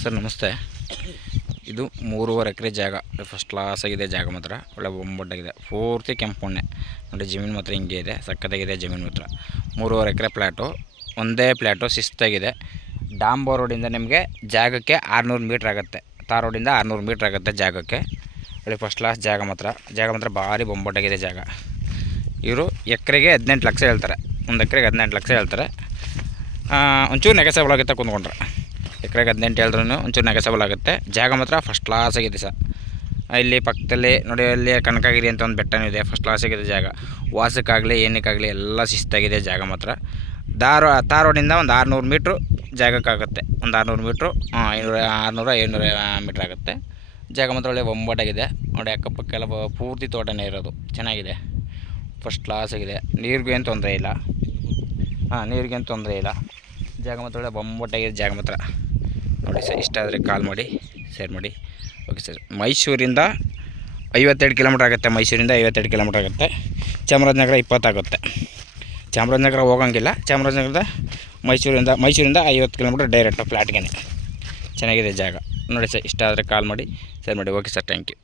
Sir ನಮಸ್ತೆ. ಇದು 3.5 ಎಕರೆ ಜಾಗ. ಫಸ್ಟ್ ಕ್ಲಾಸ್ ಆಗಿದೆ ಜಾಗ ಮಾತ್ರ. ಒಳ್ಳೆ ಬೊಂಬಟ್ಟಾಗಿದೆ. ಪೂರ್ತಿ ಕೆಂಪು ಮಣ್ಣೆ ನೋಡಿ. ಜಮೀನು ಮಾತ್ರ ಹಿಂಗೆ ಇದೆ, ಸಕ್ಕತ್ತಾಗಿದೆ ಜಮೀನು ಮಾತ್ರ. 3.5 ಎಕರೆ ಪ್ಲ್ಯಾಟು, ಒಂದೇ ಪ್ಲ್ಯಾಟು, ಶಿಸ್ತಾಗಿದೆ. ಡಾಂಬರ್ ರೋಡಿಂದ ನಿಮಗೆ ಜಾಗಕ್ಕೆ 600 ಮೀಟ್ರ್ ಆಗುತ್ತೆ. ತಾರ್ ರೋಡಿಂದ 600 ಮೀಟ್ರ್ ಆಗುತ್ತೆ ಜಾಗಕ್ಕೆ. ಒಳ್ಳೆ ಫಸ್ಟ್ ಕ್ಲಾಸ್ ಜಾಗ ಮಾತ್ರ ಭಾರಿ ಬೊಂಬಟ್ಟಾಗಿದೆ ಜಾಗ. ಇವರು ಎಕರೆಗೆ 18 ಲಕ್ಷ ಹೇಳ್ತಾರೆ. ಒಂದು ಎಕರೆಗೆ 18 ಲಕ್ಷ ಹೇಳ್ತಾರೆ. ಒಂಚೂರು ನೆಗೆಸಬಲ್ ಆಗುತ್ತೆ ಕುಂದ್ಕೊಂಡ್ರೆ. ಎಕರೆಗೆ 18 ಹೇಳಿದ್ರೂ ಒಂಚೂರು ನೆಗೆಸಬಲ್ ಆಗುತ್ತೆ. ಜಾಗ ಮಾತ್ರ ಫಸ್ಟ್ ಕ್ಲಾಸ್ ಆಗಿದೆ ಸರ್. ಇಲ್ಲಿ ಪಕ್ಕದಲ್ಲಿ ನೋಡಿ, ಅಲ್ಲಿ ಕನಕಗಿರಿ ಅಂತ ಒಂದು ಬೆಟ್ಟನೂ ಇದೆ. ಫಸ್ಟ್ ಕ್ಲಾಸ್ ಆಗಿದೆ ಜಾಗ. ವಾಸಕ್ಕಾಗಲಿ ಏನಕ್ಕಾಗಲಿ ಎಲ್ಲ ಶಿಸ್ತಾಗಿದೆ ಜಾಗ ಮಾತ್ರ. ತಾರ್ ರೋಡಿಂದ ಒಂದು 600 ಮೀಟ್ರು ಜಾಗಕ್ಕಾಗುತ್ತೆ. ಒಂದು 600 ಮೀಟ್ರು, 600-700 ಮೀಟ್ರ್ ಆಗುತ್ತೆ. ಜಾಗ ಮಾತ್ರ ಒಳ್ಳೆ ಬೊಂಬಾಟಾಗಿದೆ ನೋಡಿ. ಅಕ್ಕಪಕ್ಕ ಎಲ್ಲ ಪೂರ್ತಿ ತೋಟನೇ ಇರೋದು. ಚೆನ್ನಾಗಿದೆ, ಫಸ್ಟ್ ಕ್ಲಾಸ್ ಆಗಿದೆ. ನೀರಿಗೂ ಏನು ತೊಂದರೆ ಇಲ್ಲ. ನೀರಿಗೇನು ತೊಂದರೆ ಇಲ್ಲ. ಜಾಗ ಮಾತ್ರ ಒಳ್ಳೆ ಬೊಂಬಾಟಾಗಿದೆ ಜಾಗ ಮಾತ್ರ ನೋಡಿ ಸರ್. ಇಷ್ಟ ಆದರೆ ಕಾಲ್ ಮಾಡಿ, ಶೇರ್ ಮಾಡಿ. Okay sir. ಮೈಸೂರಿಂದ 52 ಕಿಲೋಮೀಟ್ರ್ ಆಗುತ್ತೆ. ಮೈಸೂರಿಂದ 52 ಕಿಲೋಮೀಟ್ರ್ ಆಗುತ್ತೆ. ಚಾಮರಾಜನಗರ 20 ಆಗುತ್ತೆ. ಚಾಮರಾಜನಗರ ಹೋಗೋಂಗಿಲ್ಲ. ಚಾಮರಾಜನಗರದ ಮೈಸೂರಿಂದ 50 ಕಿಲೋಮೀಟ್ರ್ ಡೈರೆಕ್ಟು ಫ್ಲ್ಯಾಟ್ಗೆ. ಚೆನ್ನಾಗಿದೆ ಜಾಗ ನೋಡಿ ಸರ್. ಇಷ್ಟ ಆದರೆ ಕಾಲ್ ಮಾಡಿ, ಶೇರ್ ಮಾಡಿ. Okay sir, thank you.